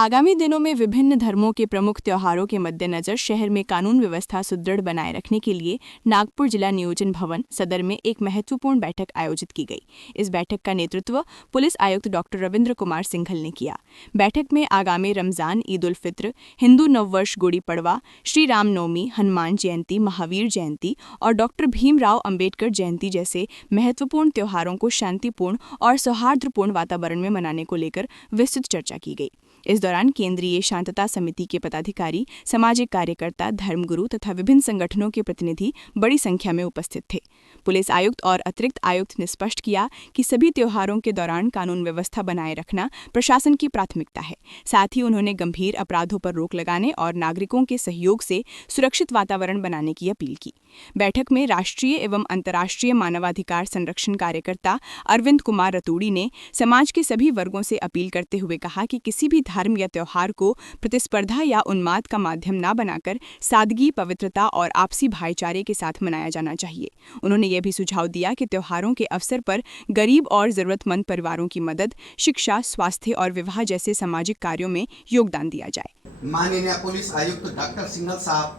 आगामी दिनों में विभिन्न धर्मों के प्रमुख त्योहारों के मद्देनजर शहर में कानून व्यवस्था सुदृढ़ बनाए रखने के लिए नागपुर जिला नियोजन भवन सदर में एक महत्वपूर्ण बैठक आयोजित की गई। इस बैठक का नेतृत्व पुलिस आयुक्त डॉक्टर रविंद्र कुमार सिंघल ने किया। बैठक में आगामी रमजान, ईद उल फित्र, हिंदू नववर्ष, गुड़ी पड़वा, श्री रामनवमी, हनुमान जयंती, महावीर जयंती और डॉक्टर भीमराव अंबेडकर जयंती जैसे महत्वपूर्ण त्योहारों को शांतिपूर्ण और सौहार्दपूर्ण वातावरण में मनाने को लेकर विस्तृत चर्चा की गई। इस दौरान केंद्रीय शांतता समिति के पदाधिकारी, सामाजिक कार्यकर्ता, धर्मगुरु तथा विभिन्न संगठनों के प्रतिनिधि बड़ी संख्या में उपस्थित थे। पुलिस आयुक्त और अतिरिक्त आयुक्त ने स्पष्ट किया कि सभी त्योहारों के दौरान कानून व्यवस्था बनाए रखना प्रशासन की प्राथमिकता है। साथ ही उन्होंने गंभीर अपराधों पर रोक लगाने और नागरिकों के सहयोग से सुरक्षित वातावरण बनाने की अपील की। बैठक में राष्ट्रीय एवं अंतर्राष्ट्रीय मानवाधिकार संरक्षण कार्यकर्ता अरविंद कुमार रतूड़ी ने समाज के सभी वर्गों से अपील करते हुए कहा कि किसी भी धर्म या त्योहार को प्रतिस्पर्धा या उन्माद का माध्यम न बनाकर सादगी, पवित्रता और आपसी भाईचारे के साथ मनाया जाना चाहिए। उन्होंने यह भी सुझाव दिया कि त्योहारों के अवसर पर गरीब और जरूरतमंद परिवारों की मदद, शिक्षा, स्वास्थ्य और विवाह जैसे सामाजिक कार्यों में योगदान दिया जाए। माननीय पुलिस आयुक्त डॉक्टर सिंघल साहब,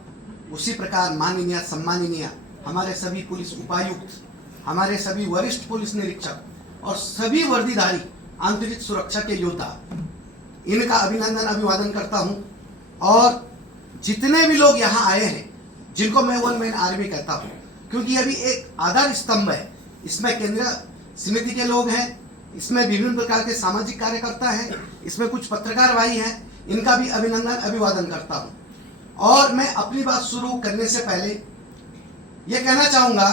उसी प्रकार माननीय सम्माननीय हमारे सभी पुलिस उपायुक्त, हमारे सभी वरिष्ठ पुलिस निरीक्षक और सभी वर्दीधारी आंतरिक सुरक्षा के योद्धा, इनका अभिनंदन अभिवादन करता हूं। और जितने भी लोग यहाँ आए हैं, जिनको मैं वन मैन आर्मी कहता हूं, क्योंकि अभी एक आधार स्तंभ है। इसमें केंद्रीय समिति के लोग हैं, इसमें विभिन्न प्रकार के सामाजिक कार्यकर्ता हैं, इसमें कुछ पत्रकार भाई हैं, इनका भी अभिनंदन अभिवादन करता हूं। और मैं अपनी बात शुरू करने से पहले यह कहना चाहूंगा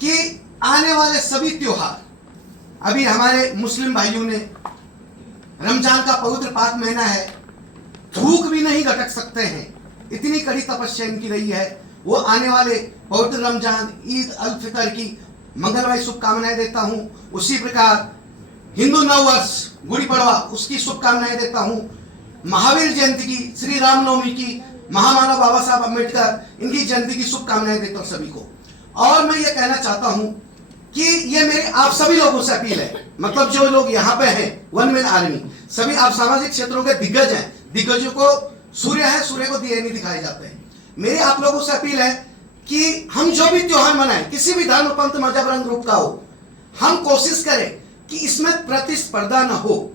कि आने वाले सभी त्योहार, अभी हमारे मुस्लिम भाइयों ने रमजान का पवित्र पाक महीना है, थूक भी नहीं गटक सकते हैं, इतनी कड़ी तपस्या इनकी रही है। वो आने वाले पवित्र रमजान, ईद उल फितर की मंगलमय शुभकामनाएं देता हूं। उसी प्रकार हिंदू नववर्ष, गुड़ी पड़वा, उसकी शुभकामनाएं देता हूं। महावीर जयंती की, श्री रामनवमी की, महामानव बाबा साहब अम्बेडकर, इनकी जयंती की शुभकामनाएं देता हूं सभी को। और मैं ये कहना चाहता हूं कि ये मेरी आप सभी लोगों से अपील है, मतलब जो लोग यहाँ पे हैं, वन मैन आर्मी, सभी आप सामाजिक क्षेत्रों के दिग्गज हैं। दिग्गजों को सूर्य है, सूर्य को दिए नहीं दिखाए जाते हैं। मेरी आप लोगों से अपील है कि हम जो भी त्योहार मनाएं, किसी भी धर्म, पंथ, मजहब, रंग रूप का हो, हम कोशिश करें कि इसमें प्रतिस्पर्धा न हो,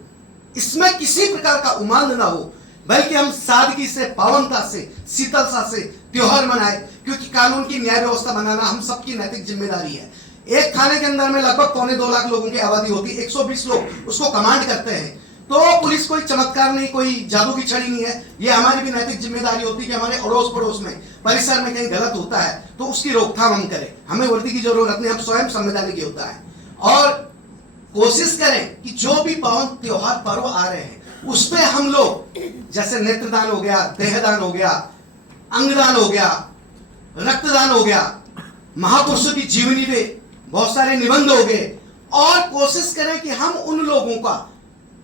इसमें किसी प्रकार का उमांद न हो, बल्कि हम सादगी से, पावनता से, शीतलता से त्योहार मनाएं। क्योंकि कानून की न्याय व्यवस्था बनाना हम सबकी नैतिक जिम्मेदारी है। एक थाने के अंदर में लगभग 2.25 लाख लोगों की आबादी होती है, 120 लोग उसको कमांड करते हैं। तो पुलिस कोई चमत्कार नहीं, कोई जादू की छड़ी नहीं है। ये हमारी भी नैतिक जिम्मेदारी होती है कि हमारे अड़ोस पड़ोस में, परिसर में कहीं गलत होता है तो उसकी रोकथाम हम करें। हमें वर्दी की जरूरत नहीं, हम स्वयं संवैधानिक होता है। और कोशिश करें कि जो भी पावन त्योहार पर्व आ रहे हैं, उस पर हम लोग, जैसे नेत्रदान हो गया, देहदान हो गया, अंगदान हो गया, रक्तदान हो गया, महापुरुषों की जीवनी पे बहुत सारे निबंध हो गए, और कोशिश करें कि हम उन लोगों का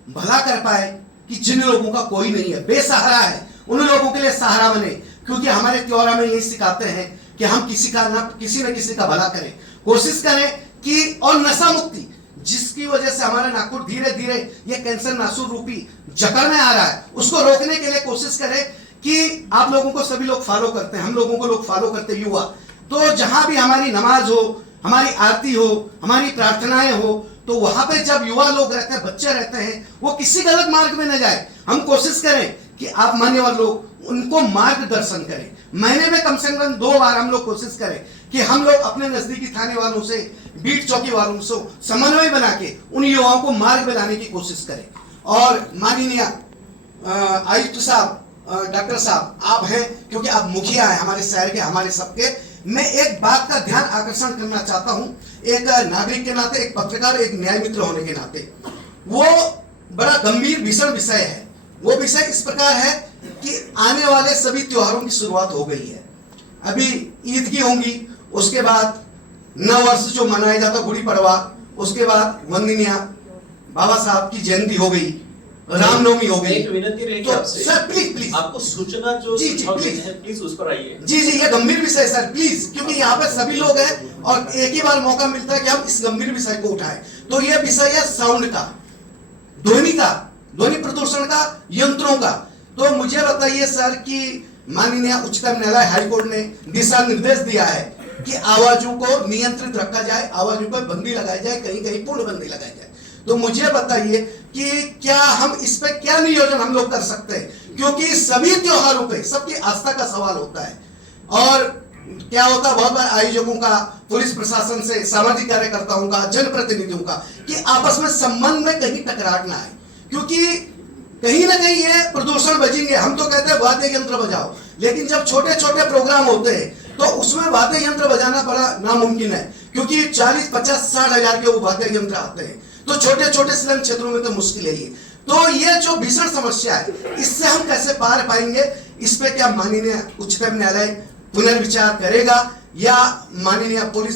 भला कर पाए कि जिन लोगों का कोई नहीं है, बेसहारा है, उन लोगों के लिए सहारा बने। क्योंकि हमारे त्योहार में यही सिखाते हैं कि हम किसी न किसी का भला करें, कोशिश करें कि, और नशा मुक्ति, जिसकी वजह से हमारा नागपुर धीरे धीरे ये कैंसर नासूर रूपी जकड़ में आ रहा है, उसको रोकने के लिए कोशिश करें कि आप लोगों को सभी लोग फॉलो करते हैं, हम लोगों को लोग फॉलो करते, युवा। तो जहां भी हमारी नमाज हो, हमारी आरती हो, हमारी प्रार्थनाएं हो, तो वहां पे जब युवा लोग रहते हैं, बच्चे रहते हैं, वो किसी गलत मार्ग में न जाए। हम कोशिश करें कि आप मान्यवर लोग उनको मार्गदर्शन करें। महीने में कम से कम 2 बार हम लोग कोशिश करें कि हम लोग अपने नजदीकी थाने वालों से, बीट चौकी वालों से समन्वय बना के उन युवाओं को मार्ग में लाने की कोशिश करें। और माननीय आयुक्त साहब, डॉक्टर साहब, आप हैं, क्योंकि आप मुखिया हैं हमारे शहर के, हमारे सबके। मैं एक बात का ध्यान आकर्षण करना चाहता हूं, एक नागरिक के नाते, एक पत्रकार, एक न्याय मित्र होने के नाते। वो बड़ा गंभीर भीषण विषय है। वो विषय इस प्रकार है कि आने वाले सभी त्योहारों की शुरुआत हो गई है। अभी ईद की होंगी, उसके बाद नववर्ष जो मनाया जाता गुड़ी पड़वा, उसके बाद वंदनीय बाबा साहब की जयंती हो गई, रामनवमी हो गई। एक विनती रहेगी तो आपसे, सर प्लीज आपको सूचना जो प्लीज उस पर आइए। जी, ये गंभीर विषय सर, प्लीज, क्योंकि यहाँ पे सभी लोग हैं और एक ही बार मौका मिलता है कि हम इस गंभीर विषय को उठाएं। तो ये विषय है साउंड का, ध्वनि का, ध्वनि प्रदूषण का, यंत्रों का। तो मुझे बताइए सर कि माननीय उच्चतम न्यायालय हाईकोर्ट ने दिशा निर्देश दिया है कि आवाजों को नियंत्रित रखा जाए, आवाजों पर बंदी लगाई जाए, कहीं कहीं पूर्ण बंदी लगाई जाए। तो मुझे बताइए कि क्या हम इस पे क्या नियोजन हम लोग कर सकते हैं, क्योंकि सभी त्योहारों पे सबकी आस्था का सवाल होता है। और क्या होता है बहुत बार आयोजकों का, पुलिस प्रशासन से, सामाजिक कार्यकर्ताओं का, जनप्रतिनिधियों का, कि आपस में संबंध में कहीं टकराट ना आए, क्योंकि कहीं ना कहीं ये प्रदूषण बचेंगे। हम तो कहते हैं वाद्य यंत्र बजाओ, लेकिन जब छोटे छोटे प्रोग्राम होते हैं तो उसमें वाद्य यंत्र बजाना बड़ा नामुमकिन है, क्योंकि 40, 50, 60 हजार के वो वाद्य यंत्र आते हैं। तो छोटे छोटे स्लम क्षेत्रों में तो मुश्किल है ये। तो ये जो भीषण समस्या है, इससे हम कैसे पार पाएंगे, इस पे क्या माननीय उच्चतम न्यायालय पुनर्विचार करेगा, या माननीय पुलिस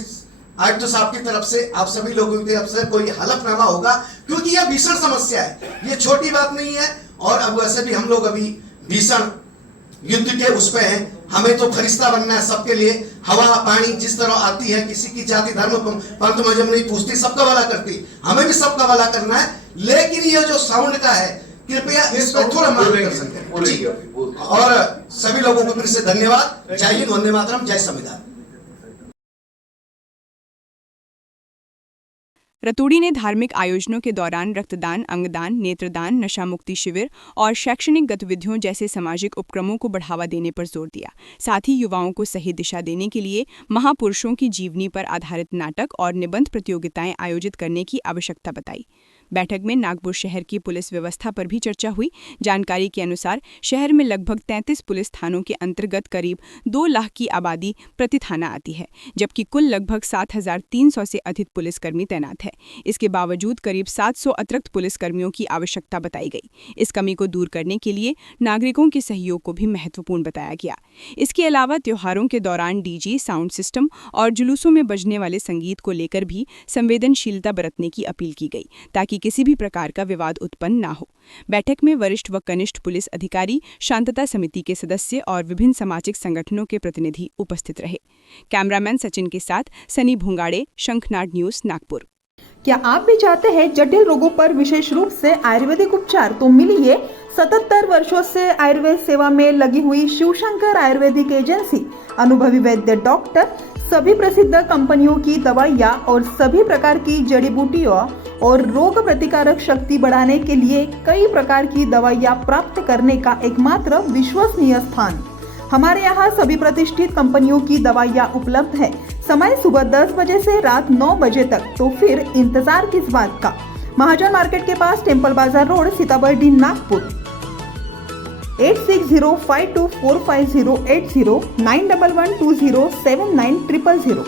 आयुक्त साहब की तरफ से, आप सभी लोगों की तरफ से कोई हलफनामा होगा, क्योंकि यह भीषण समस्या है, ये छोटी बात नहीं है। और अब वैसे भी हम लोग अभी भीषण युद्ध के उस पे हैं, हमें तो फरिश्ता बनना है सबके लिए। हवा पानी जिस तरह आती है, किसी की जाति धर्म पंथ मजहब नहीं पूछती, सबका भला करती, हमें भी सबका भला करना है। लेकिन ये जो साउंड का है, कृपया इस पर थोड़ा मार्गदर्शन करें। और सभी लोगों को फिर से धन्यवाद। जय हिंद, वंदे मातरम, जय संविधान। रतूड़ी ने धार्मिक आयोजनों के दौरान रक्तदान, अंगदान, नेत्रदान, नशा मुक्ति शिविर और शैक्षणिक गतिविधियों जैसे सामाजिक उपक्रमों को बढ़ावा देने पर जोर दिया। साथ ही युवाओं को सही दिशा देने के लिए महापुरुषों की जीवनी पर आधारित नाटक और निबंध प्रतियोगिताएं आयोजित करने की आवश्यकता बताई। बैठक में नागपुर शहर की पुलिस व्यवस्था पर भी चर्चा हुई। जानकारी के अनुसार शहर में लगभग 33 पुलिस थानों के अंतर्गत करीब 2 लाख की आबादी प्रति थाना आती है, जबकि कुल लगभग 7,300 से अधिक पुलिसकर्मी तैनात है। इसके बावजूद करीब 700 अतिरिक्त पुलिसकर्मियों की आवश्यकता बताई गई। इस कमी को दूर करने के लिए नागरिकों के सहयोग को भी महत्वपूर्ण बताया गया। इसके अलावा त्योहारों के दौरान डीजे, साउंड सिस्टम और जुलूसों में बजने वाले संगीत को लेकर भी संवेदनशीलता बरतने की अपील की गई, ताकि किसी भी प्रकार का विवाद उत्पन्न ना हो। बैठक में वरिष्ठ व कनिष्ठ पुलिस अधिकारी, शांतता समिति के सदस्य और विभिन्न सामाजिक संगठनों के प्रतिनिधि उपस्थित रहे। कैमरामैन सचिन के साथ सनी भूंगाड़े, शंखनाद न्यूज, नागपुर। क्या आप भी चाहते हैं जटिल रोगों पर विशेष रूप से आयुर्वेदिक उपचार? तो मिलिए 77 वर्षों से आयुर्वेद सेवा में लगी हुई शिवशंकर आयुर्वेदिक एजेंसी। अनुभवी वैद्य डॉक्टर, सभी प्रसिद्ध कंपनियों की दवाइयाँ और सभी प्रकार की जड़ी बूटियों और रोग प्रतिकारक शक्ति बढ़ाने के लिए कई प्रकार की दवाइयाँ प्राप्त करने का एकमात्र विश्वसनीय स्थान। हमारे यहाँ सभी प्रतिष्ठित कंपनियों की दवाइयाँ उपलब्ध है। समय सुबह 10 बजे से रात 9 बजे तक। तो फिर इंतजार किस बात का? महाजन मार्केट के पास, टेम्पल बाजार रोड, सीताबर्डी, नागपुर। 8605245080 911207900।